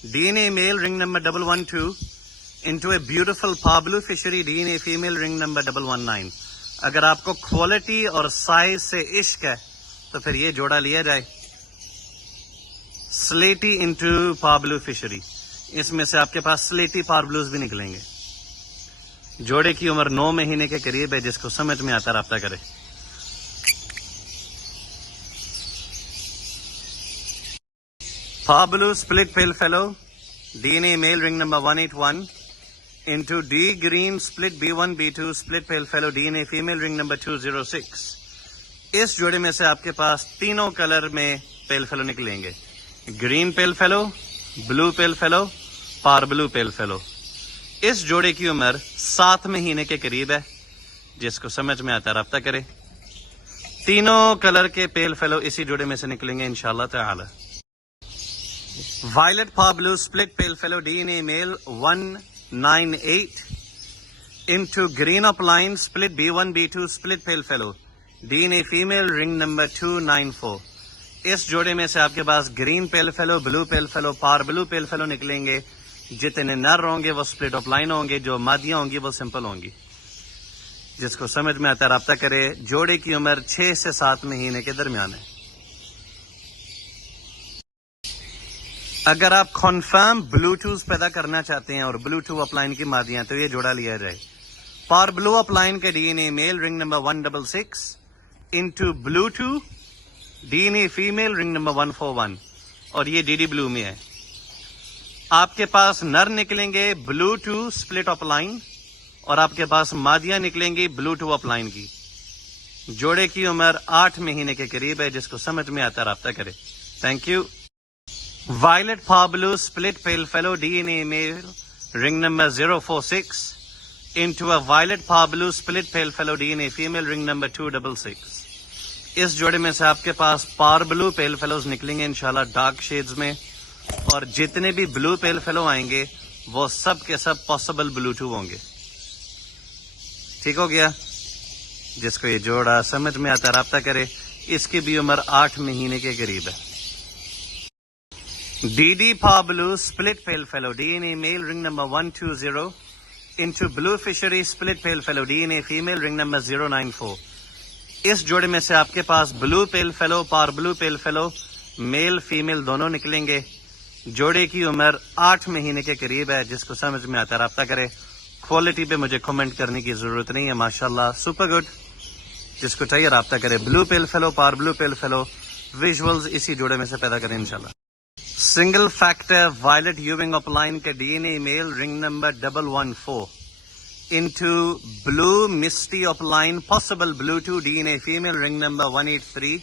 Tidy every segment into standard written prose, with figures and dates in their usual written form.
DNA male ring number 112 into a beautiful Pablo fishery DNA female ring number 119. اگر آپ کو quality اور size سے عشق ہے تو پھر یہ جوڑا لیا جائے. سلیٹی انٹو پابلو فشری، اس میں سے آپ کے پاس سلیٹی پاربلوز بھی نکلیں گے. جوڑے کی عمر 9 مہینے کے قریب ہے. جس کو سمجھ میں آتا رابطہ کرے. Pablo split pale fallow DNA male ring number 181 into D green split B1 B2 split pale fellow DNA female ring number 206. اس جوڑے میں سے آپ کے پاس تینوں کلر میں پیل فیلو نکلیں گے. گرین پیل فیلو، بلو پیل فیلو، پار بلو پیل فیلو. اس جوڑے کی عمر 7 مہینے کے قریب ہے. جس کو سمجھ میں آتا رابطہ کرے. تینوں کلر کے پیل فیلو اسی جوڑے میں سے نکلیں گے انشاءاللہ تعالی. Violet Pablo split pale fellow DNA male 198 into green upline split B1 B2 split pale fellow DNA female ring number 294. اس جوڑے میں سے آپ کے پاس گرین پیل فیلو، بلو پیل فیلو، پار بلو پیل فیلو نکلیں گے. جتنے نر ہوں گے وہ سپلٹ اپ لائن ہوں گے، جو مادیاں ہوں گی وہ سمپل ہوں گی. جس کو سمجھ میں آتا ہے رابطہ کرے. جوڑے کی عمر 6 سے 7 مہینے کے درمیان ہے. اگر آپ کنفرم بلوٹوز پیدا کرنا چاہتے ہیں اور بلوٹو اپ لائن کی مادیاں تو یہ جوڑا لیا جائے. پار بلو اپ لائن کے DNA male ring number 166 into Pluto DNA female ring number 141 اور یہ DD بلو میں ہے. آپ کے پاس نر نکلیں گے بلوٹو سپلٹ اپ لائن اور آپ کے پاس مادیاں نکلیں گی بلوٹو اپ لائن کی. جوڑے کی عمر 8 مہینے کے قریب ہے. جس کو سمجھ میں آتا رابطہ کرے. Thank you. Violet Pablo split pale fellow DNA male ring number 046 into a Violet Pablo split pale fellow DNA female ring number 266. اس جوڑے میں سے آپ کے پاس پار بلو پیل فیلوز نکلیں گے انشاءاللہ ڈارک شیڈز میں. اور جتنے بھی بلو پیل فیلو آئیں گے وہ سب کے سب پاسبل بلوٹو ہوں گے. ٹھیک ہو گیا. جس کو یہ جوڑا سمجھ میں آتا رابطہ کرے. اس کی بھی عمر 8 مہینے کے قریب ہے. DD Pablo split pale fellow DNA male ring number 120 into blue fishery split pale fellow DNA female ring number 094. اس جوڑے میں سے آپ کے پاس بلو پیل فیلو، پار بلو پیل فیلو میل فیمیل دونوں نکلیں گے. جوڑے کی عمر 8 مہینے کے قریب ہے. جس کو سمجھ میں آتا رابطہ کرے. کوالٹی پہ مجھے کمنٹ کرنے کی ضرورت نہیں ہے. ماشاءاللہ سپر گڈ. جس کو چاہیے رابطہ کرے. بلو پیل فیلو، پار بلو پیل فیلو ویژولز اسی جوڑے میں سے پیدا کریں انشاءاللہ. Single factor violet Ewing up line کے DNA male ring number 114 into blue misty up line possible Pluto DNA female ring number 183.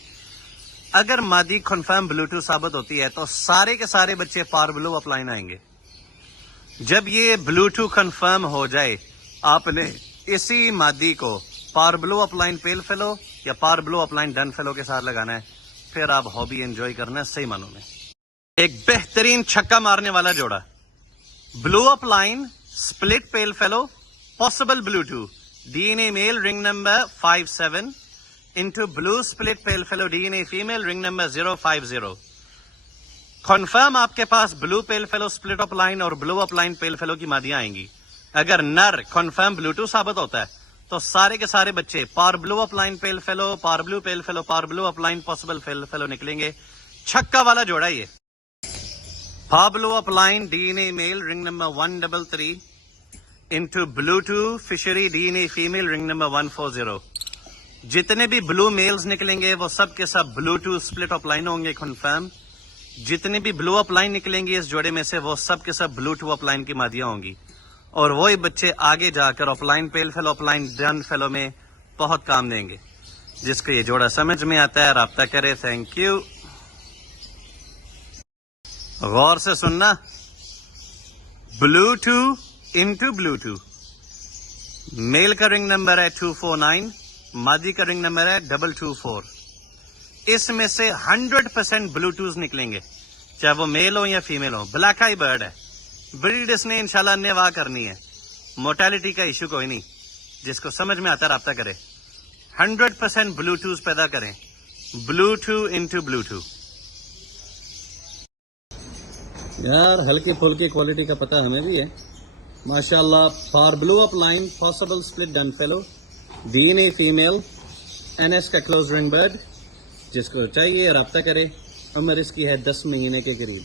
اگر مادی کنفرم بلوٹو ثابت ہوتی ہے تو سارے کے سارے بچے پار بلو اپ لائن آئیں گے. جب یہ بلوٹو کنفرم ہو جائے آپ نے اسی مادی کو پار بلو اپ لائن پیل فیلو یا پار بلو اپ لائن ڈن فیلو کے ساتھ لگانا ہے. پھر آپ ہابی انجوائے کرنا ہے صحیح معنوں میں. ایک بہترین چھکا مارنے والا جوڑا. Blue up line split pale fallow possible Pluto DNA male ring number 57 into blue split pale fallow DNA female ring number 050. Confirm آپ کے پاس blue pale fallow split up line اور بلو اپ لائن پیل فیلو کی مادیاں آئیں گی. اگر نر confirm بلوٹو ثابت ہوتا ہے تو سارے کے سارے بچے پار بلو اپ لائن پیل فیلو، پار بلو پیل فیلو، پار بلو اپ لائن پاسبل پیل فیلو نکلیں گے. چھکا والا جوڑا یہ. Pablo up line DNA male ring number 133 into Bluetooth fishery DNA female ring number 140. جتنے بھی بلو میلز نکلیں گے وہ سب کے سب بلوٹو سپلٹ اپ لائن ہوں گے کنفرم. جتنے بھی بلو اپ لائن نکلیں گے اس جوڑے میں سے وہ سب کے سب بلوٹو اپ لائن کی مادیاں ہوں گی. اور وہی بچے آگے جا کر اپ لائن پیل فیلو، اپ لائن ڈن فیلو میں بہت کام دیں گے. جس کو یہ جوڑا سمجھ میں آتا ہے رابطہ کرے. Thank you. غور سے سننا. بلوٹو انٹو بلوٹو میل کا رنگ نمبر ہے 249، مادی کا رنگ نمبر ہے 224. اس میں سے 100% بلوٹوز نکلیں گے چاہے وہ میل ہو یا فیمیل ہو. بلیک آئی برڈ ہے. بریڈ اس نے انشاءاللہ نوا کرنی ہے. موٹیلٹی کا ایشو کوئی نہیں. جس کو سمجھ میں آتا رابطہ کرے. 100% بلوٹوز پیدا کریں. بلوٹو انٹو بلوٹو. یار ہلکی پھلکی کوالٹی کا پتہ ہمیں بھی ہے ماشاء اللہ. For blue up line possible split dun fallow D N A female NS کا کلوز رنگ برڈ. جس کو چاہیے رابطہ کرے. عمر اس کی ہے 10 مہینے کے قریب.